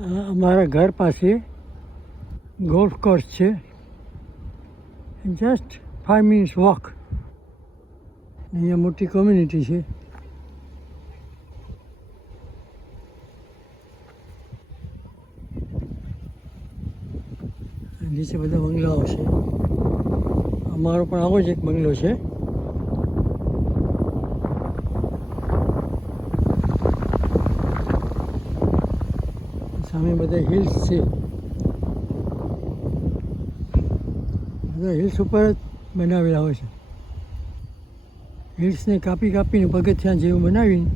અમારા ઘર પાસે ગોલ્ફ કોર્સ છે, જસ્ટ 5 મિનિટ્સ વોક. અહીંયા મોટી કોમ્યુનિટી છે. નીચે બધા બંગલાઓ છે. અમારો પણ આવો જ એક બંગલો છે. સામે બધા હિલ્સ છે. બધા હિલ્સ ઉપર જ બનાવેલા હોય છે. હિલ્સને કાપી કાપીને પગથિયાં જેવું બનાવીને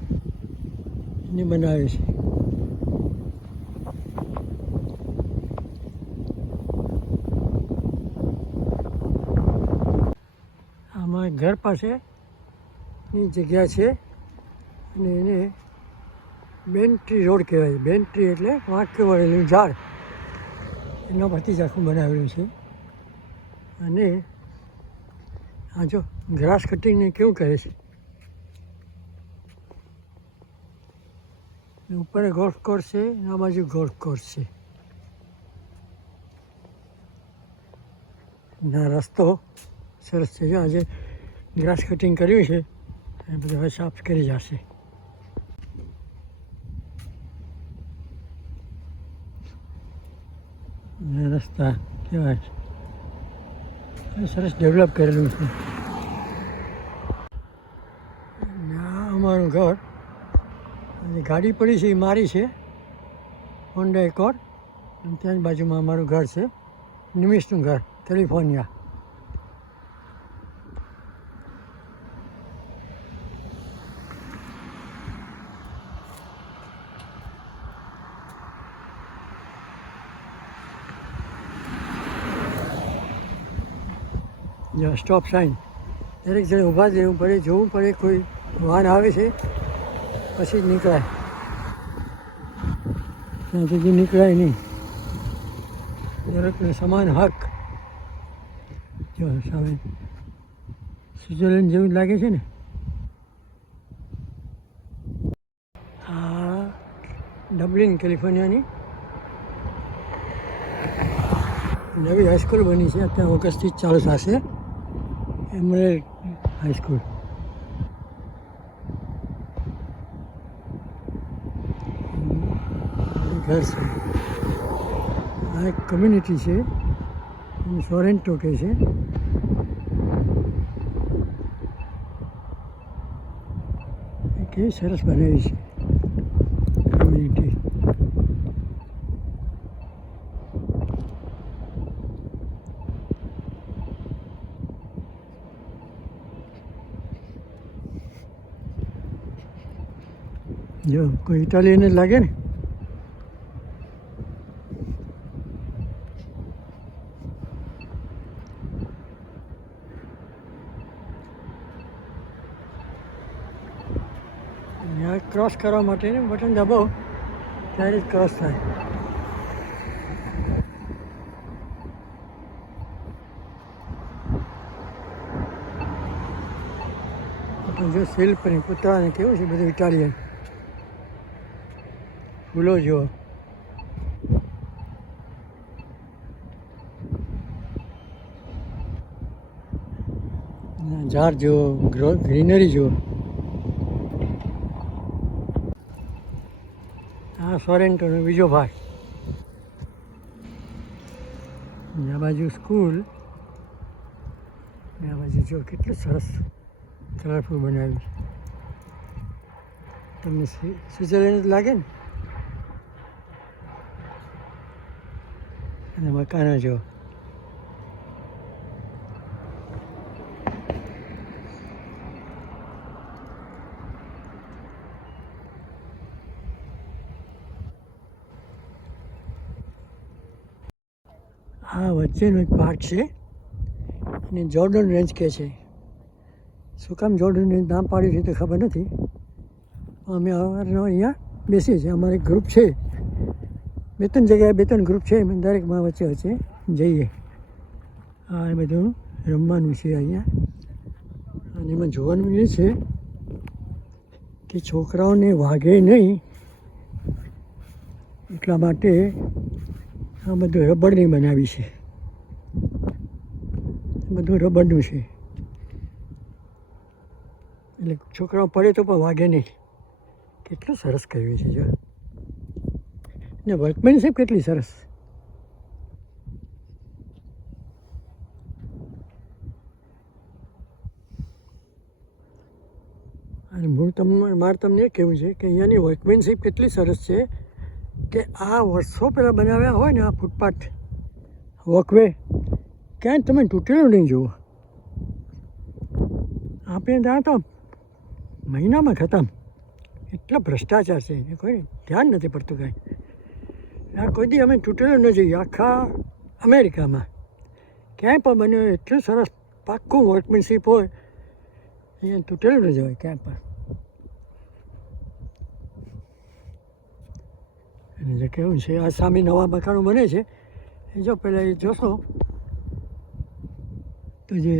એને બનાવે છે. આમાં ઘર પાસેની જગ્યા છે અને એને બેન્ટ્રી રોડ કહેવાય. બેન્ટ્રી એટલે વાંકે વળેલું ઝાડ, એના પરથી જ આખું બનાવેલું છે. અને આ જો ગ્રાસ કટિંગને કેવું કહે છે. ઉપર ગોલ્ફ કોર્સ છે, આ બાજુ ગોલ્ફ કોર્સ છે. ના રસ્તો સરસ છે. આજે ગ્રાસ કટિંગ કર્યું છે એ બધું હવે સાફ કરી જશે. રસ્તા કેવા છે, સરસ ડેવલપ કરેલું છે. આ અમારું ઘર, ગાડી પડી છે એ મારી છે, હોન્ડા એકોર્ડ. અને ત્યાં જ બાજુમાં અમારું ઘર છે, નિમિષનું ઘર, કેલિફોર્નિયા. સ્ટોપ સાઇન, દરેક જણે ઊભા જ રહેવું પડે, જોવું પડે કોઈ વાહન આવે છે પછી જ નીકળાય, ત્યાં સુધી નીકળાય નહીં. દરેકને સમાન હક. જો સામે સ્વિટ્ઝરલેન્ડ જેવું જ લાગે છે ને. આ ડબલિન, કેલિફોર્નિયાની નવી હાઈસ્કૂલ બની છે, અત્યારે ઓગસ્ટથી જ ચાલુ થશે. એમરેલ્ડ હાઈસ્કૂલ. ઘર છે. આ એક કમ્યુનિટી છે, સોરેન્ટો કહે છે. કેવી સરસ બનાવી છે કમ્યુનિટી. જો કોઈ ઇટાલિયન જ લાગે ને. ક્રોસ કરવા માટે બટન દબાવો ત્યારે જ ક્રોસ થાય. જો શિલ્પ ને પુતળાને કેવું છે બધું ઇટાલિયન. ફૂલો જો, ઝાડ જો, ગ્રીનરી જો. આ સોરેન્ટોનો બીજો ભાગ. આ બાજુ સ્કૂલ, આ બાજુ જો કેટલું સરસ કલરફુલ બનાવ્યું છે. તમને સ્વિટ્ઝરલેન્ડ લાગે ને. અને મકાનો જો. આ વચ્ચેનો એક પાર્ક છે અને જોર્ડન રેન્જ કહે છે. શું કામ જોર્ડન રેન્જ નામ પાડ્યું છે તો ખબર નથી. અમે અહીંયા બેસીએ છીએ, અમારે ગ્રુપ છે, 2-3 જગ્યાએ 2-3 ગ્રુપ છે, અમે દરેકમાં વચ્ચે વચ્ચે જઈએ. આ એ બધું રમવાનું છે અહીંયા. અને એમાં જોવાનું એ છે કે છોકરાઓને વાગે નહીં એટલા માટે આ બધું રબરની બનાવી છે, બધું રબરનું છે, એટલે છોકરાઓ પડે તો પણ વાગે નહીં. કેટલું સરસ કર્યું છે જો, ને વર્કમેનશીપ કેટલી સરસ. અને મારે તમને એ કહેવું છે કે અહીંયાની વર્કમેનશીપ કેટલી સરસ છે કે આ વર્ષો પહેલાં બનાવ્યા હોય ને આ ફૂટપાથ વોકવે ક્યાંય તમે તૂટેલું નહીં જુઓ. આપણે ત્યાં તો મહિનામાં ખતમ, એટલો ભ્રષ્ટાચાર છે એને કોઈ ધ્યાન નથી પડતું કાંઈ. આ કોઈ દી અમે તૂટેલું ન જોઈએ. આખા અમેરિકામાં ક્યાંય પણ બન્યું એટલું સરસ પાક્કું વર્કમેનશીપ હોય, અહીંયા તૂટેલું ન જવાય ક્યાંય પણ. અને જે કેવું છે આ સામે નવા મકાનો બને છે એ જો પહેલાં એ જોશો તો જે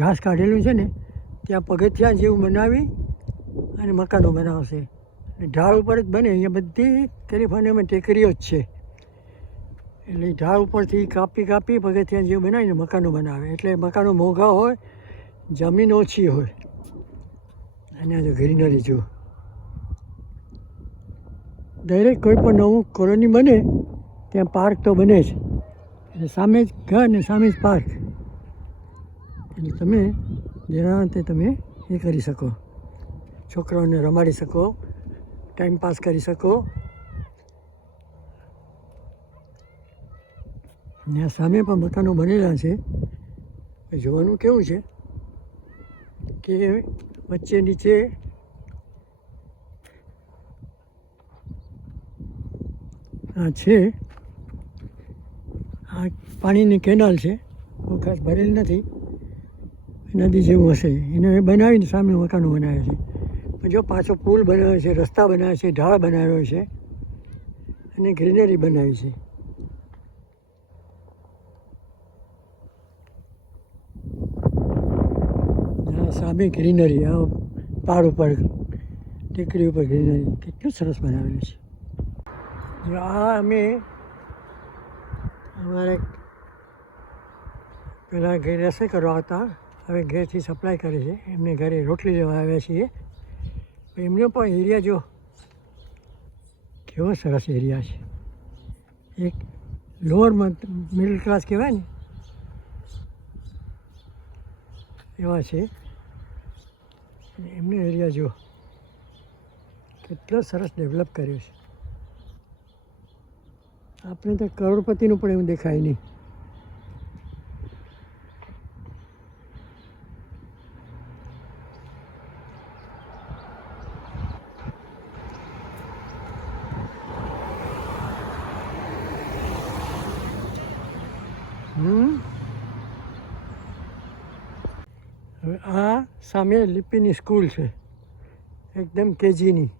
ઘાસ કાઢેલું છે ને ત્યાં પગથિયા જેવું બનાવી અને મકાનો બનાવશે. ઢાળ ઉપર જ બને. અહીંયા બધી કેલિફોર્નિયામાં ટેકરીઓ જ છે, એટલે ઢાળ ઉપરથી કાપી પગથિયા જેવું બનાવીને મકાનો બનાવે. એટલે મકાનો મોંઘા હોય, જમીન ઓછી હોય. અને આ જો ગ્રીનરી જુઓ, દરેક કોઈ પણ નવું કોલોની બને ત્યાં પાર્ક તો બને જ, એટલે સામે જ ઘર ને સામે જ પાર્ક. એટલે તમે જેના તે તમે એ કરી શકો, છોકરાઓને રમાડી શકો, ટાઈમ પાસ કરી શકો. ને આ સામે પણ મકાનો બનેલા છે. જોવાનું કેવું છે કે વચ્ચે નીચે આ છે, આ પાણીની કેનાલ છે, બહુ ખાસ ભરેલી નથી, નદી જેવું હશે. એને બનાવીને સામે મકાનો બનાવ્યા છે. પણ જો પાછો પુલ બનાવ્યો છે, રસ્તા બનાવ્યા છે, ઢાળ બનાવ્યો છે અને ગ્રીનરી બનાવી છે. સામે ગ્રીનરી, આ પહાડ ઉપર ટેકરી ઉપર ગ્રીનરી કેટલું સરસ બનાવેલું છે. જો આ અમે અમારે પહેલાં ઘરે રસોઈ કરવા હતા, હવે ઘરેથી સપ્લાય કરે છે. એમને ઘરે રોટલી લેવા આવ્યા છીએ. એમનો પણ એરિયા જો કેવો સરસ એરિયા છે. એક લોઅર મિડલ ક્લાસ કહેવાય ને એવા છે. એમનો એરિયા જો કેટલો સરસ ડેવલપ કર્યો છે. આપણે તો કરોડપતિનું પણ એવું દેખાય નહીં. હવે આ સામે લિપિની સ્કૂલ છે, એકદમ કેજીની.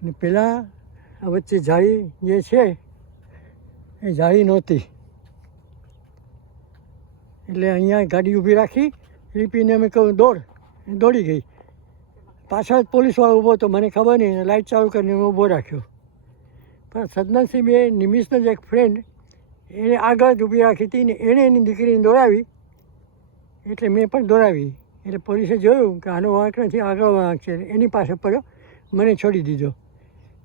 અને પહેલાં આ વચ્ચે જાળી જે છે એ જાળી નહોતી, એટલે અહીંયા ગાડી ઊભી રાખી લિપિને અમે કહું દોડ, એ દોડી ગઈ. પાછળ પોલીસવાળો ઊભો હતો, મને ખબર નહીં, લાઇટ ચાલુ કરીને મેં ઊભો રાખ્યો. પણ સદનસીબે નિમિષનો જ એક ફ્રેન્ડ એને આગળ જ ઊભી રાખી હતી ને એણે એની દીકરીને દોડાવી, એટલે મેં પણ દોડાવી. એટલે પોલીસે જોયું કે આનો વાંક નથી, આગળ વાંક છે, એની પાસે પડ્યો, મને છોડી દીધો.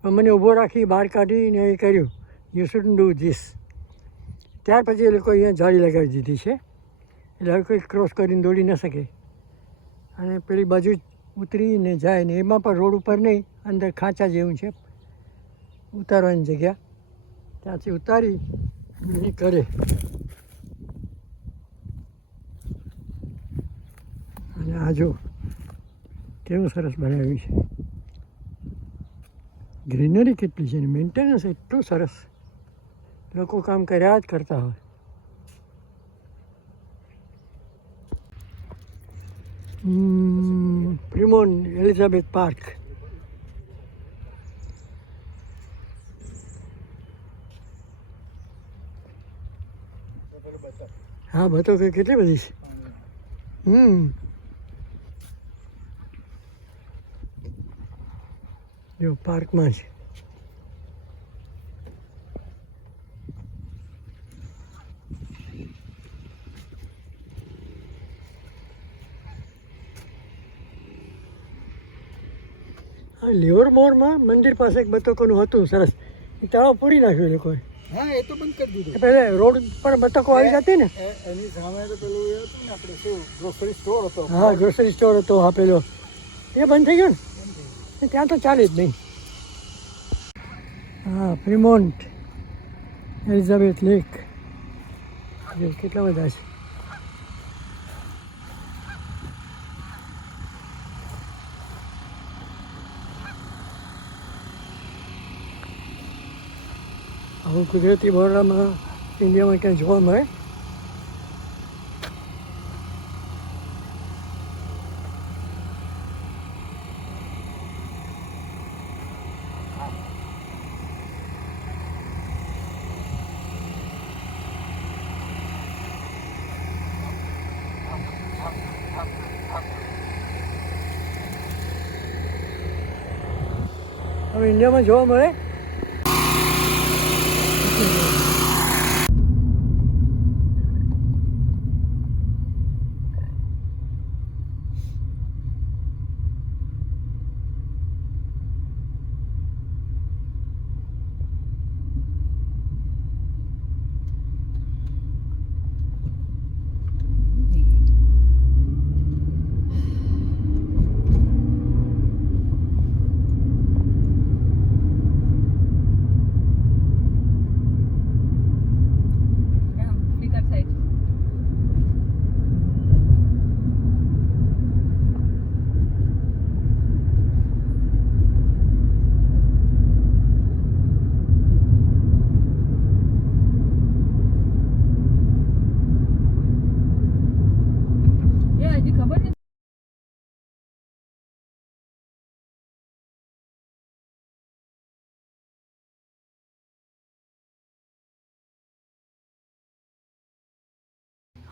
પણ મને ઊભો રાખી બહાર કાઢીને એ કર્યું, યુ શુડન્ટ ડુ ધીસ. ત્યાર પછી એ લોકો અહીંયા જાળી લગાવી દીધી છે, એટલે હવે કોઈ ક્રોસ કરીને દોડી ન શકે. અને પેલી બાજુ ઉતરીને જાય ને એમાં પણ રોડ ઉપર નહીં, અંદર ખાંચા જેવું છે ઉતારવાની જગ્યા, ત્યાંથી ઉતારી એ કરે. અને આ જો કેવું સરસ બનાવ્યું છે. ગ્રીનરી કેટલી છે ને મેન્ટેનન્સ એટલું સરસ. લોકો કામ કર્યા જ કરતા હોય. પ્રિમોન એલિઝાબેથ પાર્ક. હા બતો કે કેટલી બધી છે. જો પાર્કમાં છે. લીવર મોરમાં મંદિર પાસે એક બતકોનું હતું સરસ, એ તળાવ પૂરી નાખ્યું એ લોકોએ. હા, એ તો બંધ કરી દીધું. પહેલે રોડ પર બતકો આવી જતી ને. એની સામે તો પેલું એ હતું ને, આપણે શું ગ્રોસરી સ્ટોર હતો. હા, ગ્રોસરી સ્ટોર હતો. હા, પેલો એ બંધ થઈ ગયો ને, ત્યાં તો ચાલે જ નહીં. હા, ફ્રીમોન્ટ, એલિઝાબેથ લેક, કેટલા બધા છે. આવું કુદરતી બોરડામાં ઇન્ડિયામાં ક્યાં જોવા મળે. હવે ઇન્ડિયામાં જોવા મળે.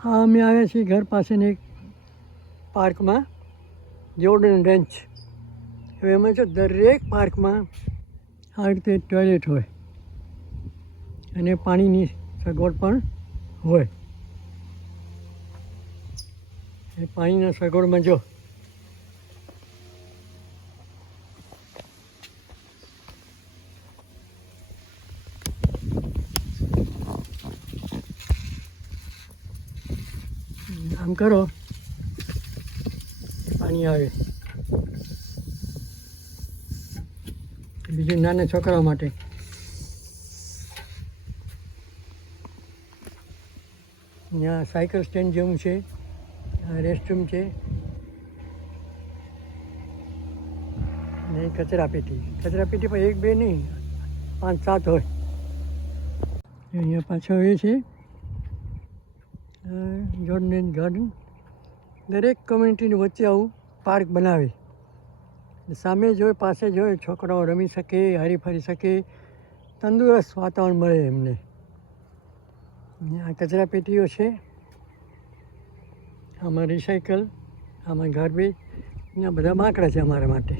હા, અમે આવ્યા છીએ ઘર પાસેની એક પાર્કમાં, જોર્ડન રેન્ચ. હવે એમાં જો દરેક પાર્કમાં આ રીતે ટોયલેટ હોય અને પાણીની સગવડ પણ હોય. એ પાણીના સગવડમાં જો આમ કરો, પાણી આવે. બીજું નાના છોકરાઓ માટે ત્યાં સાયકલ સ્ટેન્ડ જેવું છે, રેસ્ટરૂમ છે ને કચરાપેટી. કચરાપેટી પણ એક બે નહીં, 5-7 હોય. અહીંયા પાછળ એ છે જોર્ડન ગાર્ડન. દરેક કમ્યુનિટીની વચ્ચે આવું પાર્ક બનાવે. સામે જોઈ, પાસે જોઈ, છોકરાઓ રમી શકે, હરીફરી શકે, તંદુરસ્ત વાતાવરણ મળે એમને. આ કચરાપેટીઓ છે, આમાં રિસાયકલ, આમાં ગાર્બેજ, અહીંયા બધા બાંકડા છે અમારા માટે.